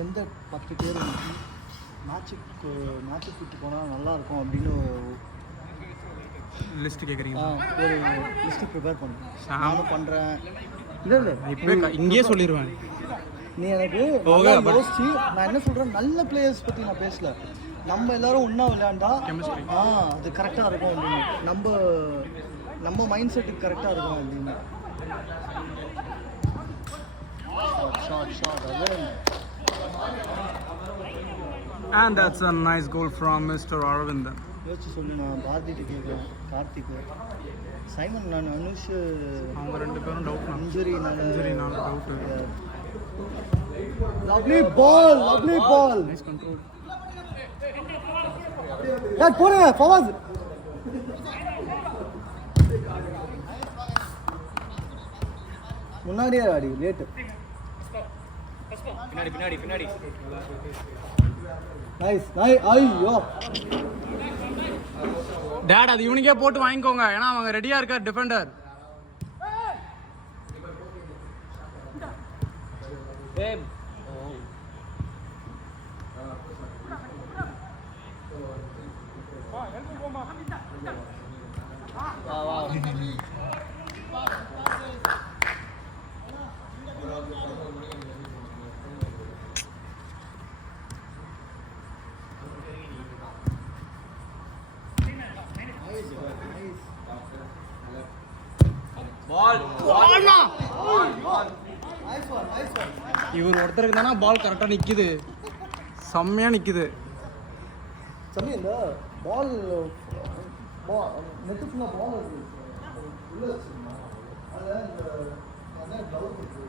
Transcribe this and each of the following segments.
எந்த 10 பேர் மேட்சுக்கு கூப்பிட்டு போனால் நல்லாயிருக்கும் அப்படின்னு லிஸ்ட் கேட்குறீங்க? ஒரு லிஸ்ட்டு ப்ரிப்பேர் பண்ணுறேன். நானும் பண்ணுறேன். இல்லை இப்போ இங்கேயே சொல்லிடுவேன். நீ எனக்கு யோசிச்சு நான் என்ன சொல்கிறேன், நல்ல பிளேயர்ஸ் பற்றி நான் பேசல. நம்ம எல்லாரும் ஒன்றா விளையாண்டா அது கரெக்டாக இருக்கும் அப்படின்னு, நம்ம மைண்ட் செட்டுக்கு கரெக்டாக இருக்கும் அப்படின்னு. And that's a nice goal from Mr. Aravindan. யோசிச்சு சொல்லு. நான் பாரதிட்டு கேட்குறேன், கார்த்திக், சைமன், நான் அனுஷ், அவங்க 2 பேரும் டவுட். இன்ஜுரினால doubt. Lovely ball nice control. யார் போறீங்க? ஃபவாஸ் முன்னாடியே ஆடி லேட்டு. பின்னாடி நைஸ். ஐயோ டேட், அது இவனுக்கே போட்டு வாங்கிக்கோங்க, ஏன்னா அவங்க ரெடியா இருக்கார் டிஃபெண்டர். இவர் ஒருத்தருக்கு தானே பால் கரெக்டாக நிற்குது, செம்மையாக நிற்குது. சமி இந்த பால் நெட்டு ஃபுல்லாக பால் இருக்குது உள்ள வச்சுருந்தோம். அதில் இந்த டவுட் இருக்குது.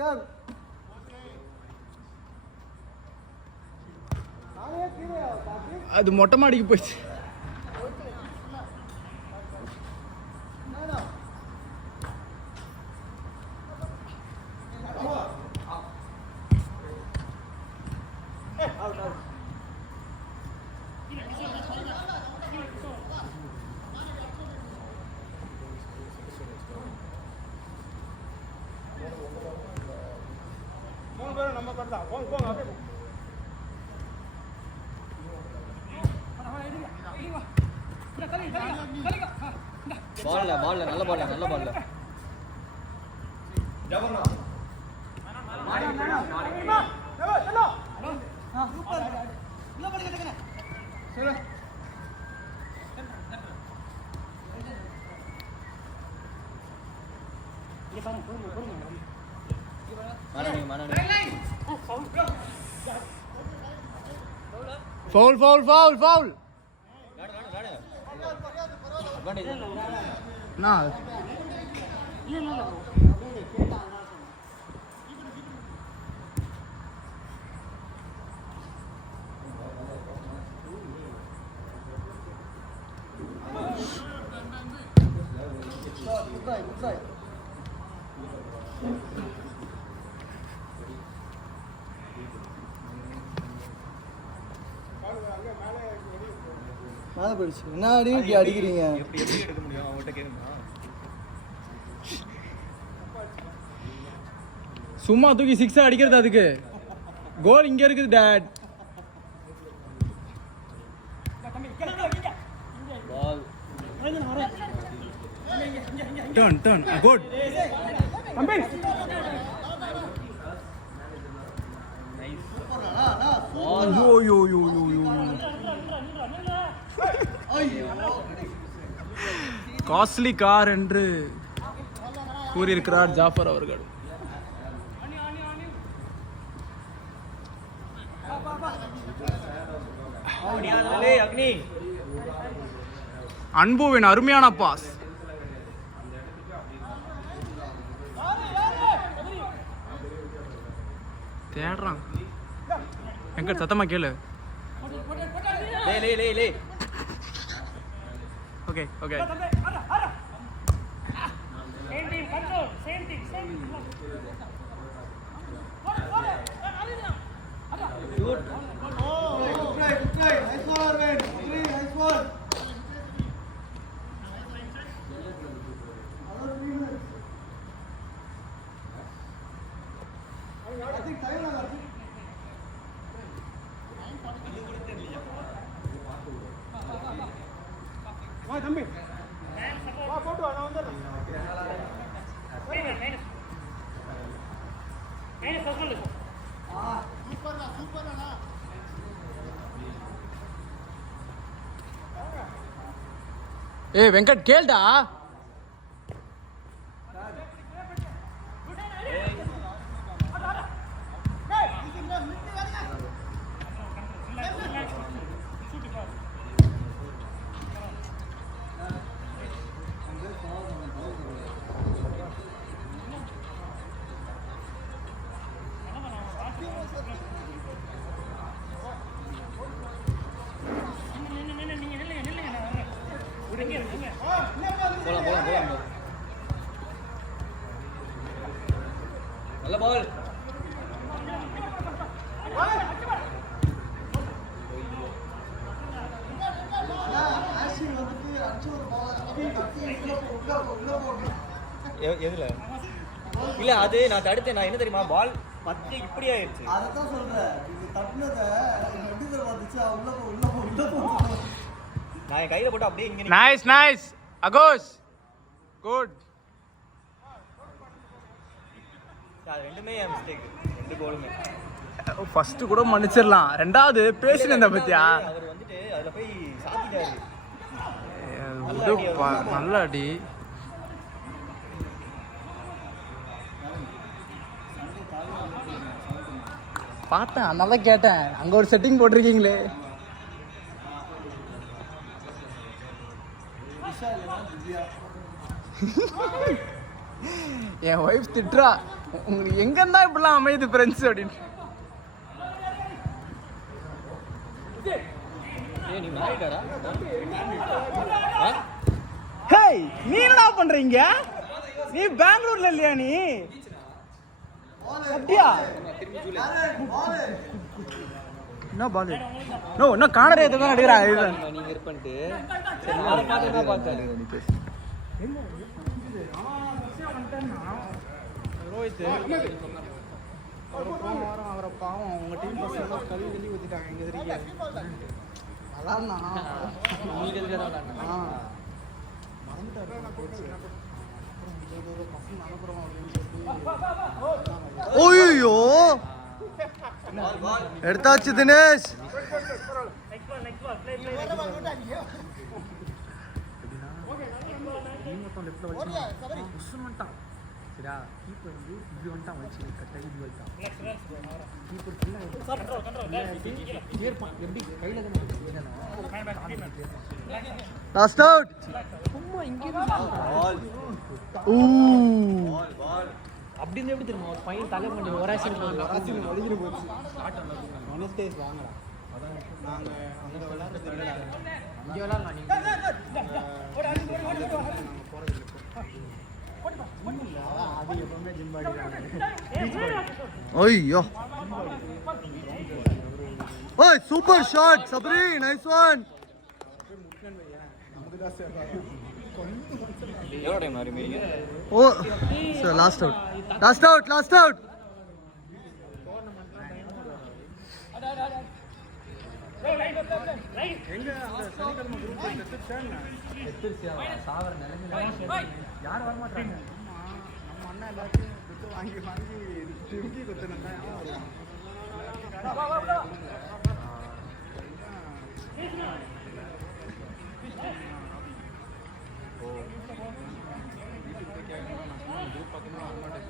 யார் அது மொட்டை மாடிக்கு போயிடுச்சு. பால்ல நல்ல பால்ல ஃபவுல். நான் மேலே போயிடுச்சு. என்ன இப்படி அடிக்கிறீங்க? சும்மா தூக்கி 6 அடிக்கிறது, அதுக்கு கோல் இங்க இருக்குது டாட். பால் Turn. Good. காஸ்ட்லி கார் என்று கூறியிருக்கிறார் ஜாஃபர் அவர்கள். அன்புவின் அருமையான பாஸ். தேடுறான் எங்க சத்தமா கேளு. ஓகே ஏய் வெங்கட் கேள்டா. நல்ல பால். எதுல இல்ல அது நான் தடுத்தேன். நான் என்ன தெரியுமா பால் பத்து இப்படி ஆயிடுச்சு. அதான் சொல்றேன். இது தட்டுனத எப்படி வந்துச்சு உள்ள நான் என் கையில போட்டு அப்படியே இங்க. Nice across good. ரெண்டுமே என் மிஸ்டேக். ரெண்டு கோலுமே ஃபர்ஸ்ட் கூட மன்னிச்சிடலாம். ரெண்டாவது பேசினேன் பத்தியா. அவர் வந்துட்டு அதுல போய் சாத்திட்டாரு. நல்ல அடி. பார்த்தேன் அதனால கேட்டேன். அங்க ஒரு செட்டிங் போட்டிருக்கீங்களே. என் ஒய்ஃப் திட்டுறா, உங்களுக்கு எங்கன்னா இப்படிலாம் அமையுது ஃப்ரெண்ட்ஸ் அப்படின்னு. ஹேய் நீ என்னடா பண்றீங்க? நீ பெங்களூர்ல இல்லையா? நீ அப்படியா? என்ன பால்? நோ இன்னும் காணரே எதுவும் அடிக்கிறா. நீங்க இருப்பன்ட்டு சரி நாளை பார்த்து தான் பார்த்தேன். ரோஹித் அவரை பாவம் உங்க டீம் பசங்க கழுவி ஊத்திட்டாங்க. எங்க தெரியுங்க நல்லா ஓய்யோ எடுத்தாச்சு தினேஷ். Last out. அப்படின்னு எப்படி தெரியுமா ஒரு பையன் தலை பண்ணி ஒராசின் ஒழுங்கிட்டு போச்சு. மனஸ்டேஸ் வாங்கலாம். அதான் நாங்கள் அங்கே விளையாட தெரியல. இங்கே விளையாடலாம். அது எப்பவுமே ஜிம் ஐயோ ஓய் சூப்பர் ஷாட் சப்ரி. Nice one. எவ்வளோ டைம் ஆரம்பிங்க? ஓ சார் லாஸ்ட் அவுட். எங்க அந்த சனிக்கிழமை குரூப் சாவர நிலைமையில யாரும் வர மாட்டாங்க. நம்ம அண்ணா எல்லாத்தையும் குத்து வாங்கி வாங்கி திருப்பி குத்துனா குரூப் பக்கமாக